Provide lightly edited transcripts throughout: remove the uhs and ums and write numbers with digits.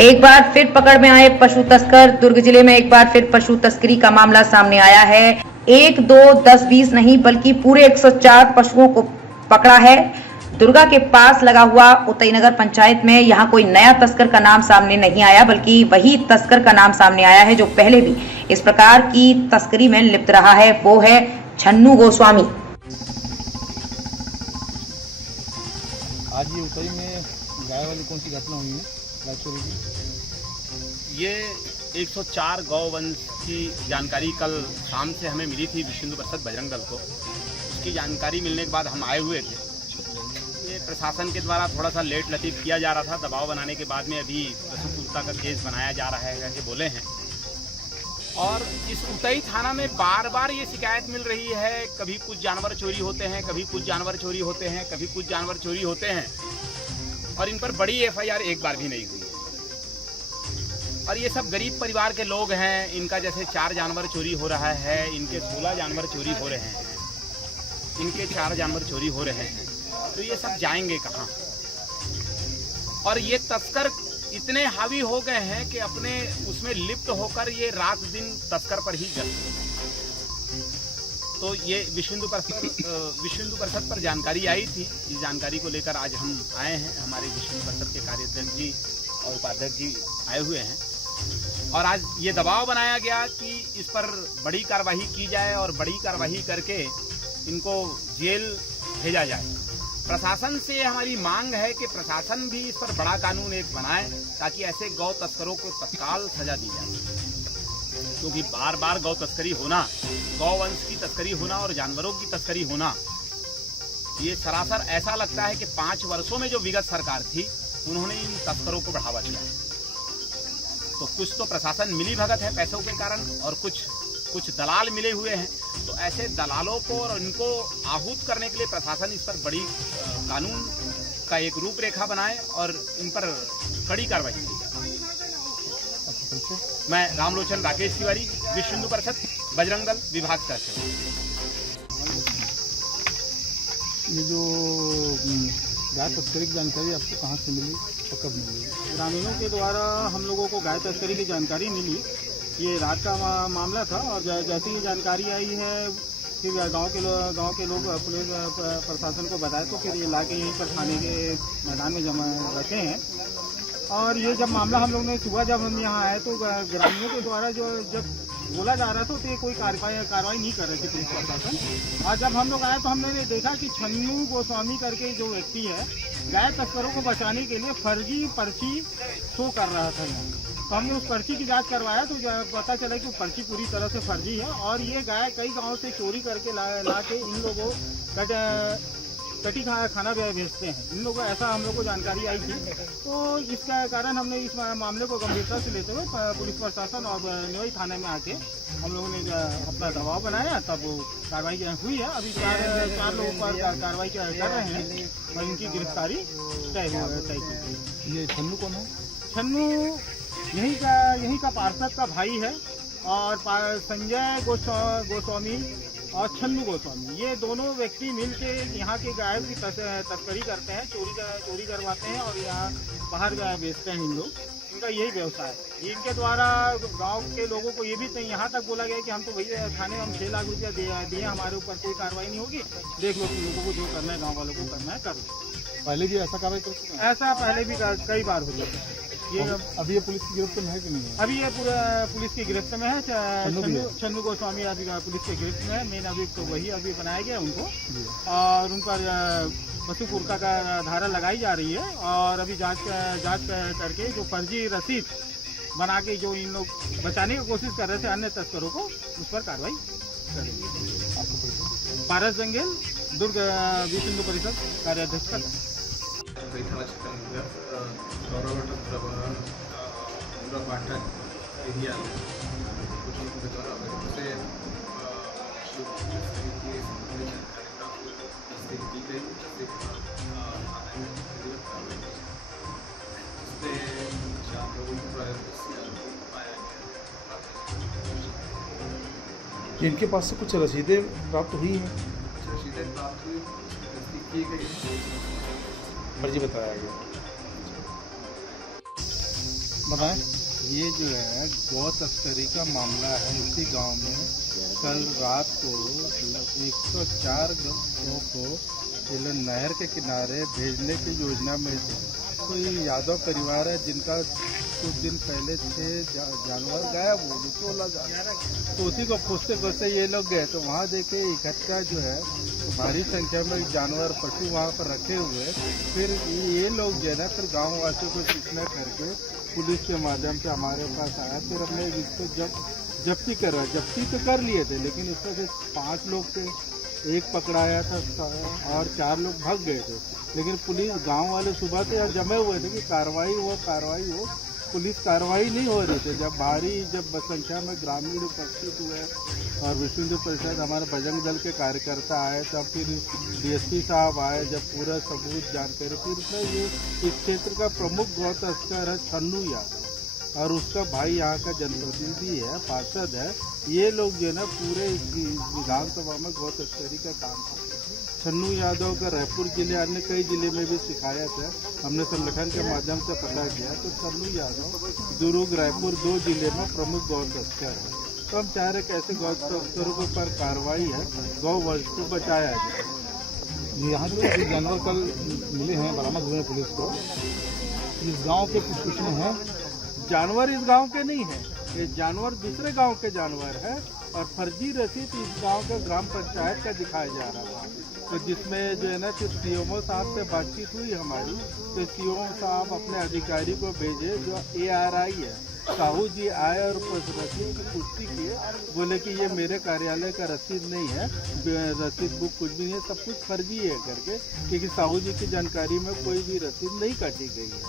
एक बार फिर पकड़ में आए पशु तस्कर। दुर्ग जिले में एक बार फिर पशु तस्करी का मामला सामने आया है। 1, 2, 10, 20 नहीं बल्कि पूरे 104 पशुओं को पकड़ा है। दुर्गा के पास लगा हुआ उतई नगर पंचायत में यहाँ कोई नया तस्कर का नाम सामने नहीं आया, बल्कि वही तस्कर का नाम सामने आया है जो पहले भी इस प्रकार की तस्करी में लिप्त रहा है। वो है छन्नू गोस्वामी। आज ये उतई में गाय वाली कौन सी घटना हुई है गाय चोरी की? ये 104 गौवंश की जानकारी कल शाम से हमें मिली थी विश्व हिंदू परिषद बजरंग दल को। उसकी जानकारी मिलने के बाद हम आए हुए थे। ये प्रशासन के द्वारा थोड़ा सा लेट लतीफ़ किया जा रहा था। दबाव बनाने के बाद में अभी पशु क्रूरता का केस बनाया जा रहा है करके बोले हैं। और इस उतई थाना में बार बार ये शिकायत मिल रही है, कभी कुछ जानवर चोरी होते हैं, कभी कुछ जानवर चोरी होते हैं, कभी कुछ जानवर चोरी होते हैं, और इन पर बड़ी एफआईआर एक बार भी नहीं हुई है। और ये सब गरीब परिवार के लोग हैं। इनका जैसे 4 जानवर चोरी हो रहा है, इनके 16 जानवर चोरी हो रहे हैं, इनके 4 जानवर चोरी हो रहे हैं, तो ये सब जाएंगे कहाँ? और ये तस्कर इतने हावी हो गए हैं कि अपने उसमें लिप्त होकर ये रात दिन तस्कर पर ही जल। तो ये विश्व हिंदू परिषद पर जानकारी आई थी। इस जानकारी को लेकर आज हम आए हैं। हमारे विश्व हिंदू परिषद के कार्याध्यक्ष जी और उपाध्यक्ष जी आए हुए हैं, और आज ये दबाव बनाया गया कि इस पर बड़ी कार्रवाई की जाए और बड़ी कार्रवाई करके इनको जेल भेजा जाए। प्रशासन से हमारी मांग है कि प्रशासन भी इस पर बड़ा कानून एक बनाए ताकि ऐसे गौ तस्करों को तत्काल सजा दी जाए। क्योंकि बार बार गौ तस्करी होना, गौवंश की तस्करी होना और जानवरों की तस्करी होना, ये सरासर ऐसा लगता है कि 5 वर्षों में जो विगत सरकार थी उन्होंने इन तस्करों को बढ़ावा दिया। तो कुछ तो प्रशासन मिली भगत है पैसों के कारण, और कुछ दलाल मिले हुए हैं। तो ऐसे दलालों को और इनको आहूत करने के लिए प्रशासन इस पर बड़ी कानून का एक रूपरेखा बनाए और इन पर कड़ी कार्रवाई की जाए। मैं रामलोचन राकेश तिवारी, विश्व हिंदू परिषद बजरंग दल विभाग का ये जो गाय तस्करी की जानकारी आपको कहाँ से मिली और कब मिली? ग्रामीणों के द्वारा हम लोगों को गाय तस्करी की जानकारी मिली। ये रात का मामला था, और जैसे ही जानकारी आई है फिर गांव के लोग पुलिस प्रशासन को बताए, तो फिर ये लाके यहीं पर थाने के मैदान में जमा रखे हैं। और ये जब मामला हम लोग ने सुबह जब हम यहाँ आए तो ग्रामीणों के द्वारा जब बोला जा रहा था तो ये कोई कार्रवाई नहीं कर रहे थे पुलिस प्रशासन। और जब हम लोग आए तो हमने देखा कि छन्नू गोस्वामी करके जो व्यक्ति है गाय तस्करों को बचाने के लिए फर्जी पर्ची शो कर रहा था यहाँ। तो हमने उस पर्ची की जांच करवाया तो पता चला कि वो पर्ची पूरी तरह से फर्जी है, और ये गाय कई गांव से चोरी करके ला के इन लोगों कटी खाना भेजते हैं इन लोगों को, ऐसा हम लोग को जानकारी आई थी। तो इसका कारण हमने इस मामले को गंभीरता से लेते हुए पुलिस प्रशासन और निवाई थाने में आके हम लोगों ने अपना दबाव बनाया, तब कार्रवाई हुई है। अभी 4 लोगों पर कार्रवाई कर रहे हैं और इनकी गिरफ्तारी तय की। ये छन्नू कौन है? छन्नू यहीं का पार्षद का भाई है, और संजय गोस्वामी और छन्नू गोस्वामी, ये दोनों व्यक्ति मिलके यहाँ के गायों की तस्करी करते हैं, चोरी करवाते हैं और यहाँ बाहर बेचते हैं। इन लोग, इनका यही व्यवसाय है। इनके द्वारा गांव के लोगों को ये भी यहाँ तक बोला गया कि हम तो भैया थाने हम 6 लाख रुपया दिए, हमारे ऊपर कोई कार्रवाई नहीं होगी, देख लो तुम लोगों को जो करना है, गाँव वालों को करना है कर लो। पहले भी ऐसा कार्रवाई कर चुके हैं? ऐसा पहले भी कई बार हो चुका है। ये अभी ये पुलिस की गिरफ्त में है कि नहीं है? अभी ये पूरा पुलिस की गिरफ्त में है। छन्नू गोस्वामी अभी पुलिस की गिरफ्त में है। मेन अभी तो वही अभी बनाया गया उनको, और उन पर पशु क्रूरता का धारा लगाई जा रही है। और अभी जांच करके जो फर्जी रसीद बना के जो इन लोग बचाने की कोशिश कर रहे थे अन्य तस्करों को, उस पर कार्रवाई करेंगे। पारस जंगेल, दुर्ग विश्व हिंदू परिषद कार्याध्यक्ष का। पाठक एरिया कुछ लोगों के द्वारा मेरे से दी गई, जिससे 4 लोगों को पाया गया। इनके पास से कुछ रसीदें प्राप्त हुई हैं? रसीदें प्राप्त हुई, तस्दीक की गई, फर्जी बताया गया। बताएं। ये जो है गौ तस्करी का मामला है इसी गांव में। कल रात को 104 गौ को ये लोग नहर के किनारे भेजने की योजना में थे। तो ये यादव परिवार है जिनका कुछ दिन पहले 6 जानवर गायब हो गए, 16 जानवर। तो उसी को खोजते खोजते ये लोग गए तो वहाँ देखे इकट्ठा जो है तो भारी संख्या में जानवर पशु वहाँ पर रखे हुए। फिर ये लोग जो है ना फिर गाँव वासियों को सूचना करके पुलिस के माध्यम से हमारे पास आया। फिर हमने इसको जब्ती करा, जब्ती तो कर लिए थे लेकिन इसमें से 5 लोग थे, एक पकड़ाया था और 4 लोग भाग गए थे। लेकिन पुलिस गांव वाले सुबह से यहाँ जमे हुए थे कि कार्रवाई हो, पुलिस कार्रवाई नहीं हो रही थी। जब संख्या में ग्रामीण उपस्थित हुए और विश्व हिंदू परिषद हमारे बजरंग दल के कार्यकर्ता आए, तब फिर डीएसपी साहब आए, जब पूरा सबूत जानकारी फिर उसमें ये इस क्षेत्र का प्रमुख गौ तस्कर है छन्नू यादव और उसका भाई यहाँ का जनप्रतिनिधि है, पार्षद है। ये लोग जो है ना पूरे विधानसभा में गौ तस्करी का काम करते हैं। छन्नू यादव का रायपुर जिले अन्य कई जिले में भी शिकायत है, हमने संगठन के माध्यम से पता किया। तो छन्नू यादव दुर्ग रायपुर 2 जिले में प्रमुख गौ तस्कर है। तो हम चाह रहे कैसे गौ तस्करों के ऊपर कार्रवाई है, गौ वंश को बचाया जाए। यहाँ जो जानवर कल मिले हैं, बरामद हुए हैं पुलिस को, इस गांव के कुछ हैं। जानवर इस गांव के नहीं है, ये जानवर दूसरे गांव के जानवर है और फर्जी रसीद इस गांव के ग्राम पंचायत का दिखाया जा रहा था। तो जिसमें जो है ना फिर सीएमओ साहब से बातचीत हुई हमारी, तो सीएमओ साहब अपने अधिकारी को भेजे जो ARI है, साहू जी आए और रसीद की पुष्टि किए, बोले कि ये मेरे कार्यालय का रसीद नहीं है, रसीद बुक कुछ भी नहीं है, सब कुछ फर्जी है करके, क्योंकि साहू जी की जानकारी में कोई भी रसीद नहीं काटी गई है।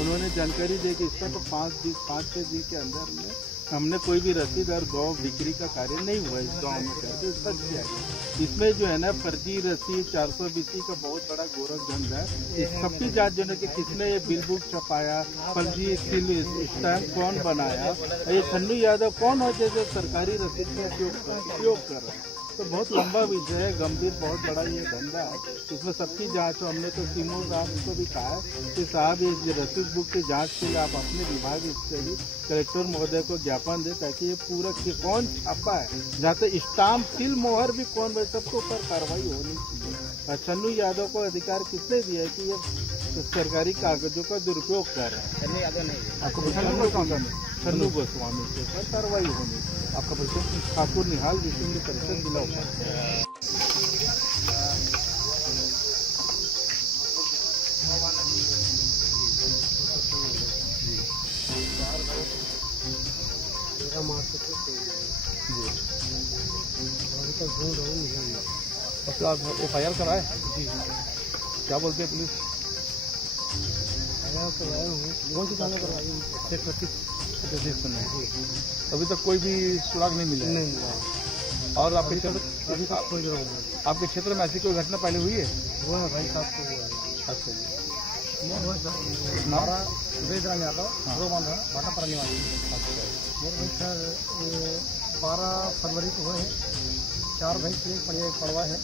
उन्होंने जानकारी दी कि इसका तो 5-6 दिन के अंदर में हमने कोई भी रसीद और गौ बिक्री का कार्य नहीं हुआ इस गाँव में करके इसका किया गया। इसमें जो है ना फर्जी रसीद 420 का बहुत बड़ा गोरख धंधा है। इस सबकी जांच जो है कि किसने ये बिल बुक छपाया, फर्जी स्टैम्प कौन बनाया, ये छन्नू यादव कौन होते जो सरकारी रसीद का उपयोग कर रहे हैं। तो बहुत लंबा विषय है, गंभीर बहुत बड़ा ये धंधा है, इसमें सबकी जांच हो। हमने तो सीएमओ साहब को भी कहा है कि साहब ये रसीद बुक की जांच के लिए आप अपने विभाग से भी कलेक्टर महोदय को ज्ञापन दे, ताकि ये पूरा कौन छापा है, जहाँ से स्टाम्प सील मोहर भी कौन भाई सबके ऊपर कार्रवाई होनी चाहिए। छन्नू यादव को अधिकार किसने दिया है कि ये सरकारी कागजों का दुरुपयोग कर रहा है? छन्नू यादव नहीं, आपको छन्नू गोस्वामी के ऊपर कार्रवाई होनी। आपका परिचय? ठाकुर निहाल, विश्व हिंदू परिषद जिला उपाध्यक्ष। आप FIR कराए? जी। क्या बोलते हैं पुलिस? कौन सी थाना करवाई? अभी तक कोई भी सुराग नहीं मिला? नहीं मिला। और आपके अभी तक कोई जरूर नहीं। आपके क्षेत्र में ऐसी कोई घटना पहले हुई है? हुआ है भाई साहब को हुआ है। अच्छा जी। हमारा वेदराम यादव रोमांधा भाटापारा निवासी। अच्छा। मेरे भाई सर 12 फरवरी को हुए हैं। 4 भैंस एक पड़िया एक पड़वा है,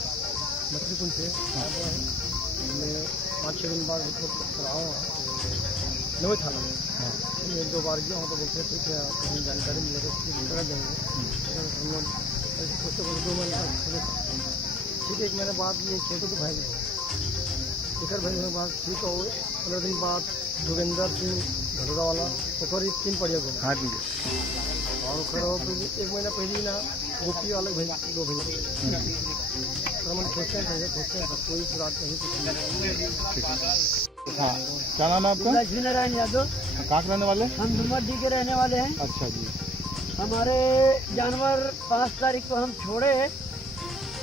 मछली कुंज से मैं 5-6 दिन बाद रिपोर्ट कराओ नवे थाना में। मैं 1-2 बार गया हूँ तो बोलते हैं ठीक है कहीं जानकारी मिलेगा करा जाएंगे। हम लोग ऐसे सोचते 2 महीने ठीक है, 1 महीने बाद ये खेतों तो भाई टिकट भाई के बाद ठीक हो 15 दिन बाद जोगेंद्र सिंह घडोरा वाला तो फिर 3 पड़िया घूम। हाँ जी। और खड़ा 1 महीना पहले ना गोपी वाले भाई 2 भाई हम खोजते हैं कोई सुराग नहीं कुछ। हाँ, क्या नाम है आपका? लक्ष्मी नारायण यादव। कहाँ के रहने वाले? हम डुमरडी के रहने वाले हैं। अच्छा जी। हमारे जानवर 5 तारीख को हम छोड़े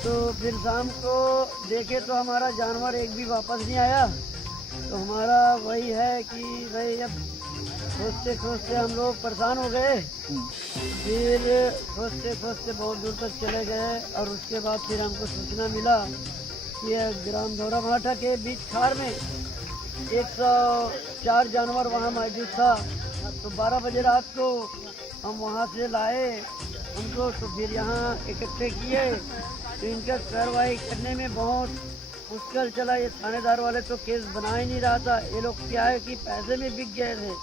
तो फिर शाम को देखे तो हमारा जानवर एक भी वापस नहीं आया। तो हमारा वही है कि भाई अब खोजते खोजते हम लोग परेशान हो गए। फिर खोजते खोजते बहुत दूर तक चले गए और उसके बाद फिर हमको सूचना मिला कि ग्राम धौरा भाटा के बीच खार में 104 जानवर वहाँ मौजूद था। तो 12 बजे रात को हम वहाँ से लाए उनको, तो फिर यहाँ इकट्ठे किए। तो इनका कार्रवाई करने में बहुत मुश्किल चला। ये थानेदार वाले तो केस बना ही नहीं रहा था। ये लोग क्या है कि पैसे में बिक गए थे।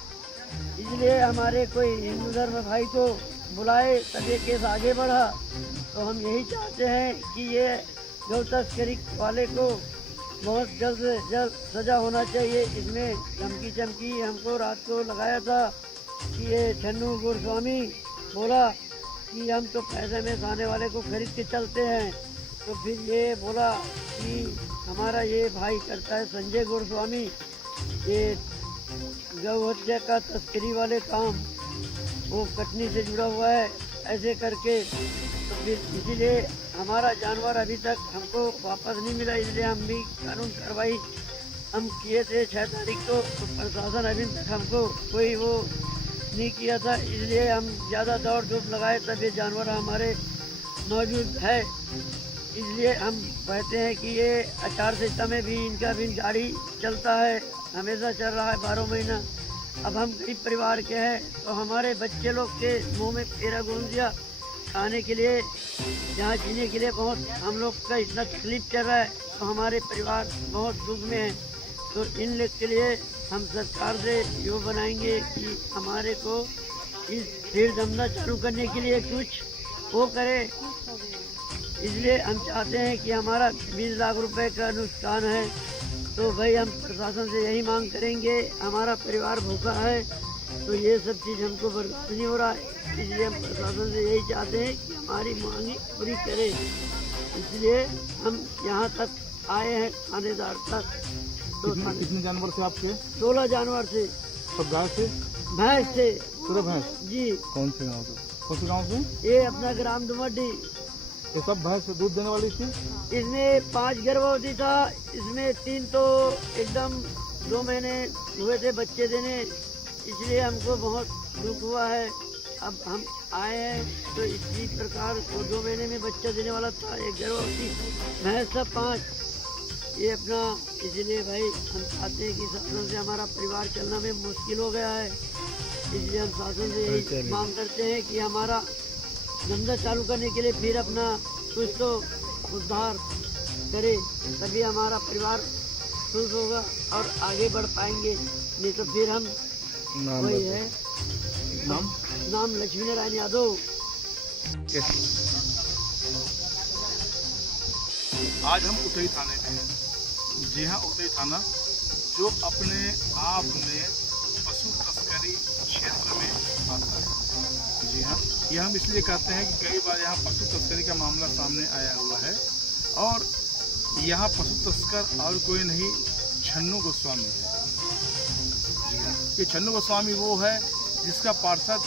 इसलिए हमारे कोई हिंदू धर्म भाई को बुलाए तब ये केस आगे बढ़ा। तो हम यही चाहते हैं कि ये गौ तस्करी वाले को बहुत जल्द से जल्द सजा होना चाहिए। इसमें धमकी चमकी हमको रात को लगाया था कि ये छन्नू गोस्वामी बोला कि हम तो पैसे में खाने वाले को खरीद के चलते हैं। तो फिर ये बोला कि हमारा ये भाई करता है संजय गोस्वामी, ये गौ हत्या का तस्करी वाले काम, वो कटनी से जुड़ा हुआ है ऐसे करके। तो फिर इसीलिए हमारा जानवर अभी तक हमको वापस नहीं मिला, इसलिए हम भी कानून कार्रवाई हम किए थे 6 तारीख को। तो प्रशासन अभी तक हमको कोई वो नहीं किया था, इसलिए हम ज़्यादा दौड़ धूप लगाए तब ये जानवर हमारे मौजूद है। इसलिए हम कहते हैं कि ये आचार संहिता में भी इनका भी गाड़ी चलता है, हमेशा चल रहा है 12 महीना। अब हम गरीब परिवार के हैं तो हमारे बच्चे लोग के मुंह में पेरा गूंज दिया खाने के लिए, यहाँ जीने के लिए बहुत हम लोग का इतना तकलीफ चल रहा है। तो हमारे परिवार बहुत दुख में है। तो इन लोग के लिए हम सरकार से यो बनाएंगे कि हमारे को इस फिर धंधा चालू करने के लिए कुछ वो करे। इसलिए हम चाहते हैं कि हमारा 20 लाख रुपए का नुकसान है। तो भाई हम प्रशासन से यही मांग करेंगे, हमारा परिवार भूखा है तो ये सब चीज़ हमको बर्दाश्त नहीं हो रहा है। इसलिए हम प्रशासन से यही चाहते हैं कि हमारी मांगी पूरी करे। इसलिए हम यहाँ तक आए हैं थानेदार तक। तो कितने जानवर थे आपके? 16 जानवर से। सब गाय से? भैंस से। पूरे भैंस जी। कौन से गाँव से? कौन से गाँव से? ये अपना ग्राम डुमरडी। ये सब भैंस दूध देने वाली थी? इसमें 5 गर्भवती था, इसमें 3 तो एकदम 2 महीने हुए थे बच्चे देने। इसलिए हमको बहुत दुख हुआ है। अब हम आए हैं तो इसी प्रकार वो 2 महीने में बच्चा देने वाला था, एक गर्भवती भैंस था 5। ये अपना इसलिए भाई हम चाहते हैं कि शासन से हमारा परिवार चलना में मुश्किल हो गया है। इसलिए हम शासन से यही मांग करते हैं कि हमारा धंधा चालू करने के लिए फिर अपना कुछ तो उद्धार करे, तभी हमारा परिवार खुश होगा और आगे बढ़ पाएंगे। नहीं तो फिर हम वही है। नाम लक्ष्मी नारायण यादव। आज हम उतई थाने में हैं। जी हाँ, उतई थाना जो अपने आप में पशु तस्करी क्षेत्र में आता है। जी हाँ, यह हम इसलिए कहते हैं कि कई बार यहाँ पशु तस्करी का मामला सामने आया हुआ है और यहाँ पशु तस्कर और कोई नहीं, छन्नू गोस्वामी है। जी हाँ, ये छन्नू गोस्वामी वो है जिसका पार्षद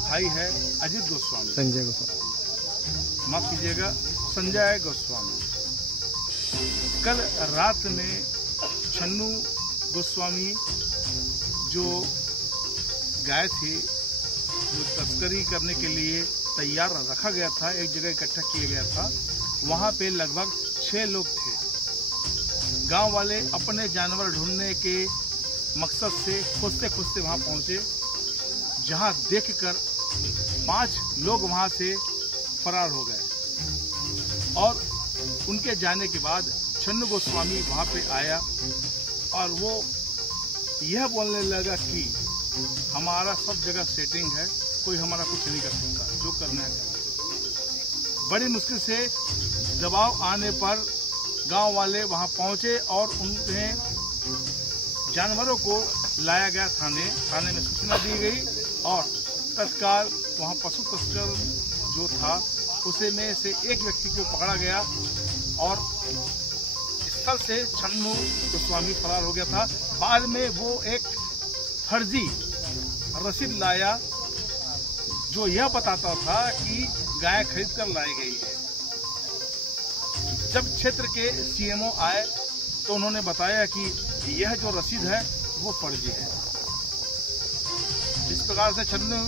भाई है अजित गोस्वामी, संजय गोस्वामी, माफ कीजिएगा संजय गोस्वामी। कल रात में छन्नू गोस्वामी जो गाय थी, जो तस्करी करने के लिए तैयार रखा गया था, एक जगह इकट्ठा किया गया था, वहाँ पे लगभग 6 लोग थे। गांव वाले अपने जानवर ढूंढने के मकसद से खोजते खोजते वहाँ पहुँचे, जहाँ देखकर 5 लोग वहाँ से फरार हो गए। और उनके जाने के बाद छन्नू गोस्वामी वहाँ पे आया और वो यह बोलने लगा कि हमारा सब जगह सेटिंग है, कोई हमारा कुछ नहीं कर सकता, जो करना है करना। बड़ी मुश्किल से दबाव आने पर गांव वाले वहां पहुंचे और उन्हें जानवरों को लाया गया थाने में सूचना दी गई और तत्काल वहां पशु तस्कर जो था उसे में से एक व्यक्ति को पकड़ा गया और स्थल से छन्नू गोस्वामी फरार हो गया था। बाद में वो एक फर्जी रसीद लाया जो यह बताता था कि गाय खरीद कर लाई गई है। जब क्षेत्र के सीएमओ आए तो उन्होंने बताया कि यह जो रसीद है वो फर्जी है। जिस प्रकार से छन्नू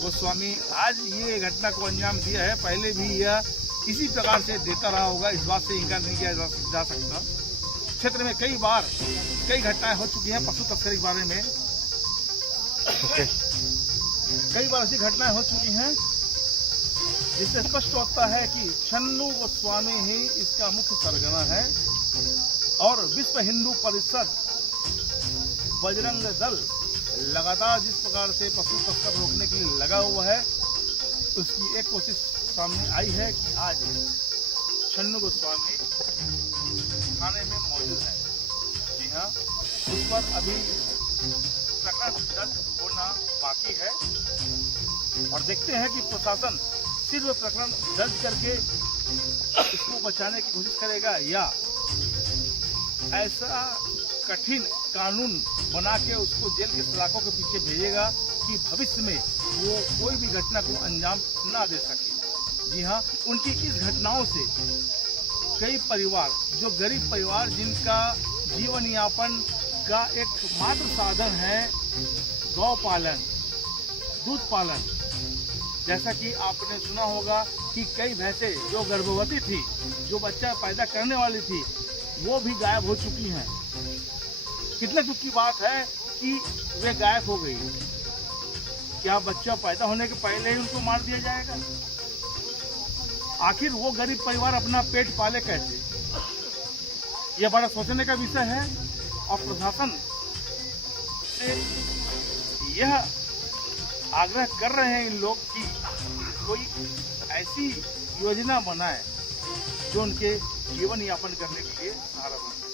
गोस्वामी आज ये घटना को अंजाम दिया है, पहले भी यह इसी प्रकार से देता रहा होगा, इस बात से इनकार नहीं किया जा सकता। क्षेत्र में कई बार कई घटनाएं हो चुकी हैं पशु तस्करी के बारे में। कई बार ऐसी घटनाएं हो चुकी हैं जिससे स्पष्ट होता है कि छन्नू गोस्वामी ही इसका मुख्य सरगना है और विश्व हिंदू परिषद, बजरंग दल, लगातार जिस प्रकार से पशु तस्कर रोकने के लिए लगा हुआ है, उसकी एक कोशिश सामने आई है कि आज छन्नू गोस्वामी थाने में मौजूद है। जी हाँ, उस पर अभी प्रकरण दर्ज होना बाकी है और देखते हैं कि प्रशासन सिर्फ प्रकरण दर्ज करके इसको बचाने की कोशिश करेगा या ऐसा कठिन कानून बना के उसको जेल के सलाखों के पीछे भेजेगा कि भविष्य में वो कोई भी घटना को अंजाम ना दे सके। जी हाँ, उनकी इस घटनाओं से कई परिवार, जो गरीब परिवार जिनका जीवन यापन का एक मात्र साधन है गौ पालन, दूध पालन, जैसा कि आपने सुना होगा कि कई भैंसें जो गर्भवती थी, जो बच्चा पैदा करने वाली थी, वो भी गायब हो चुकी हैं। कितने दुख की बात है कि वे गायब हो गई। क्या बच्चा पैदा होने के पहले ही उनको मार दिया जाएगा? आखिर वो गरीब परिवार अपना पेट पाले कैसे? यह बड़ा सोचने का विषय है और प्रशासन से यह आग्रह कर रहे हैं इन लोग कि कोई ऐसी योजना बनाए जो उनके जीवन यापन करने के लिए सहारा बने।